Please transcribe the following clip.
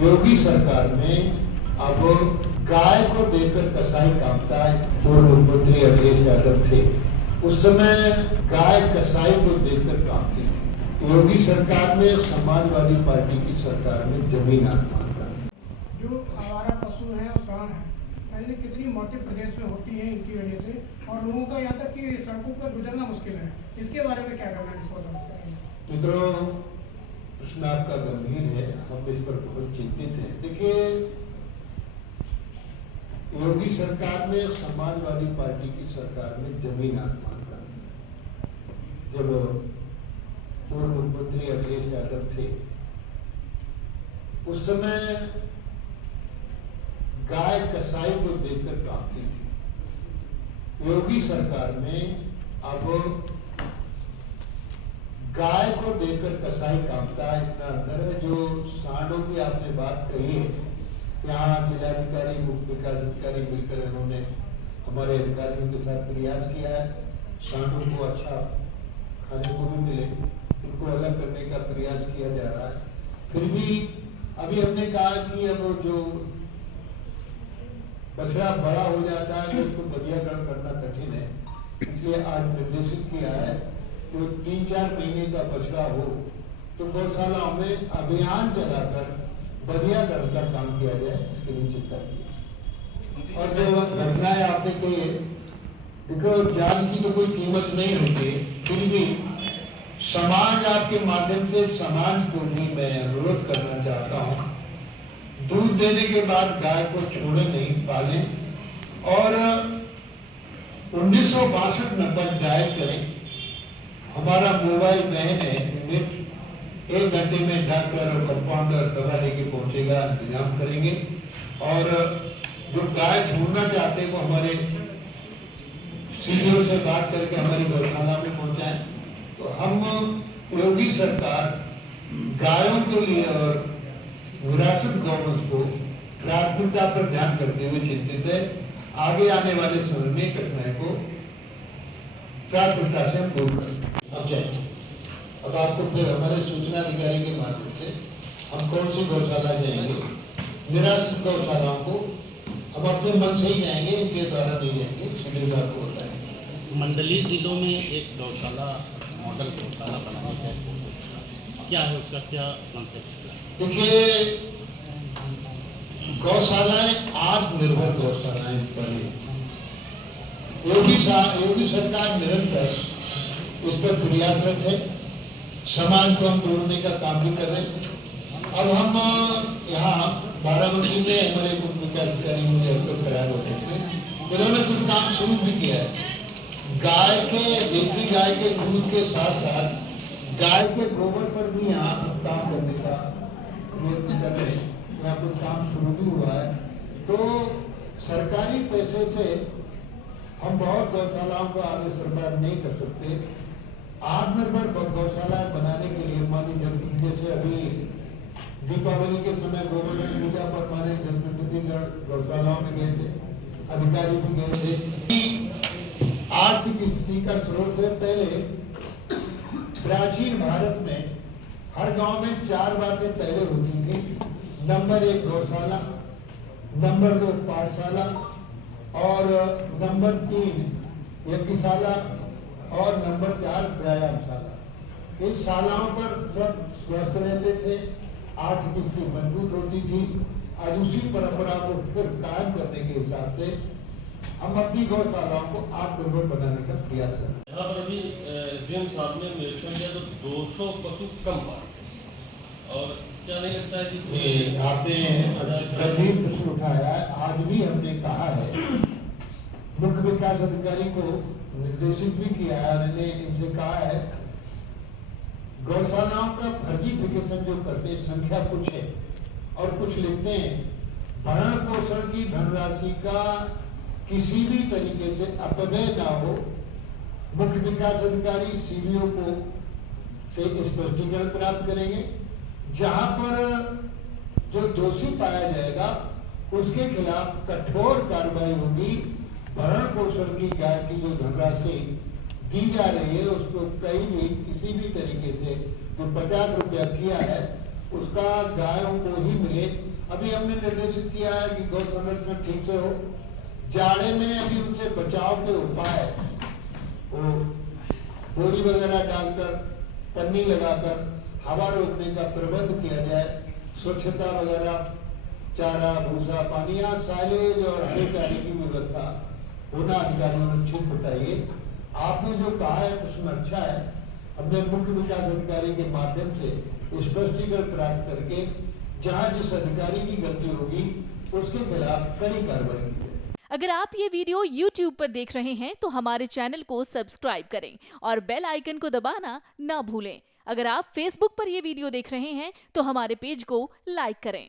योगी सरकार में अब गाय को देकर कसाई कामता है। पूर्व मुख्यमंत्री अखिलेश यादव थे, उस समय गाय कसाई को देकर कामती थी। योगी सरकार में, समाजवादी पार्टी की सरकार में जमीन आसमान का। जो आवारा पशु है और सांड है, ऐसी कितनी मौतें प्रदेश में होती हैं इनकी वजह से, और लोगों का यहाँ तक कि सड़कों पर गुजरना मुश्किल है। इसके बारे में क्या करना है इस वक्त? मित्रों, प्रश्न आपका गंभीर है, हम इस पर बहुत चिंतित हैं। देखिए, योगी सरकार में, समाजवादी पार्टी की सरकार में जमीन आसमान का। जब पूर्व मुख्यमंत्री अखिलेश यादव थे, उस समय गाय कसाई को देखकर कामती थी। योगी सरकार में अब गाय को देखकर कसाई कामता है, इतना अंतर है। जो सांडों की आपने बात कही है, यहाँ जिलाधिकारी, मुख्य विकास अधिकारी मिलकर इन्होंने हमारे अधिकारियों के साथ प्रयास किया है, सांडों को अच्छा खाने को भी मिले, उनको अलग करने का प्रयास किया जा रहा है। फिर भी अभी हमने कहा कि अब जो बछड़ा बड़ा हो जाता है तो उसको बधियाकरण करना कठिन है, इसलिए आज निर्देशित किया है तो 3-4 महीने का बछड़ा हो तो गौशालाओं में अभियान चलाकर बधियाकरण का काम किया जाए, इसके लिए चिंता की। और जो घटनाएं आपने कही, देखो जान की तो कोई कीमत नहीं होती, फिर भी समाज, आपके माध्यम से समाज को भी मैं अनुरोध करना चाहता हूँ, दूध देने के बाद गाय को छोड़े नहीं, पालें और 1962 नंबर डायल करें। हमारा मोबाइल वैन है, यूनिट 1 घंटे में डॉक्टर और कंपाउंडर दवा लेके पहुंचेगा, इंतजाम करेंगे। और जो गाय छोड़ना चाहते हैं वो हमारे सीईओ से बात करके हमारी गौशाला में पहुंचाएं। तो हम योगी सरकार गायों के लिए और विरासत गौवंश को प्राथमिकता पर ध्यान करते हुए चिंतित है। आगे आने वाले समय में घटनाएं को प्राथमिकता से हम दूर करेंगे। अब आपको फिर हमारे सूचना अधिकारी के माध्यम से हम कौन सी गौशाला जाएंगे, निराश्रित गौशालाओं को हम अपने मन से ही जाएंगे, इनके द्वारा नहीं जाएंगे, शेड्यूल आपको होता है। मंडली जिलों में एक गौशाला, मॉडल गौशाला बनानी है, क्या है उसका, क्या कॉन्सेप्ट है? देखिए, गौशालाएं आत्मनिर्भर गौशालाएं बने। योगी सरकार निरंतर उस पर प्रयासरत है, समाज को हम जोड़ने का काम भी कर रहे हैं। अब हम यहाँ बाराबंकी में हमारे मुख्य विकास अधिकारी मुझे अवगत कराया होते थे, उन्होंने कुछ काम शुरू भी किया है। गाय के, देसी गाय के दूध के साथ साथ गाय के गोबर पर भी यहाँ काम करने का प्रयत्न कर रहे हैं। यहाँ कुछ काम शुरू भी हुआ है। तो सरकारी पैसे से हम बहुत गौशालाओं को आगे सरकार नहीं कर सकते। आत्मनिर्भर गौशालाएं बनाने के लिए, मानी जैसे अभी दीपावली के समय गोवर्धन पूजा पर हमारे जनप्रतिनिधिगण गौशालाओं में गए थे, अधिकारी भी गए थे। आर्थिक स्थिति का स्रोत है। पहले प्राचीन भारत में हर गांव में 4 बातें पहले होती थी। नंबर 1 गौशाला, नंबर 2 पाठशाला और नंबर 3 यज्ञशाला और नंबर 4 व्यायामशाला। इन शालाओं पर सब स्वस्थ रहते थे, आर्थिक स्थिति मजबूत होती थी। आज उसी परंपरा को फिर कायम करने के हिसाब से हम अपनी गौशालाओं को आत्मनिर्भर बनाने का प्रयास कर रहे हैं। यहाँ पर अभी एसडीएम साहब ने निरीक्षण किया तो 200 पशु कम पाए, और क्या नहीं लगता है कि आपने गंभीर प्रश्न उठाया है। आज भी हमने कहा है, मुख्य विकास अधिकारी को निर्देशित भी किया है, मैंने इनसे कहा है गौशालाओं का फर्जीफिकेशन जो करते हैं, संख्या कुछ है और कुछ लिखते हैं, भरण पोषण की धनराशि का किसी भी तरीके से अपव्यय ना हो। मुख्य विकास अधिकारी सीईओ को से स्पष्टीकरण प्राप्त करेंगे। जहां पर जो दोषी पाया जाएगा उसके खिलाफ कठोर कार्रवाई होगी। भरण पोषण की गाय की जो धनराशि दी जा रही है उसको कहीं भी किसी भी तरीके से जो 50 रुपया किया है उसका गायों को ही मिले, अभी हमने निर्देशित किया है कि गौ संरक्षण ठीक से हो। जाड़े में अभी उनसे बचाव के उपाय वो बोरी वगैरह डालकर, पन्नी लगाकर हवा रोकने का प्रबंध किया जाए। स्वच्छता वगैरह, चारा, भूसा, पानी, यहाँ साइलेज और हरे चारे की व्यवस्था होना अधिकारियों ने ठीक बताइए। आपने जो कहा है उसमें अच्छा है। हमने मुख्य विकास अधिकारी के माध्यम से स्पष्टीकरण प्राप्त करके जहाँ जिस अधिकारी की गलती होगी उसके खिलाफ कड़ी कार्रवाई की। अगर आप ये वीडियो YouTube पर देख रहे हैं तो हमारे चैनल को सब्सक्राइब करें और बेल आइकन को दबाना ना भूलें। अगर आप Facebook पर ये वीडियो देख रहे हैं तो हमारे पेज को लाइक करें।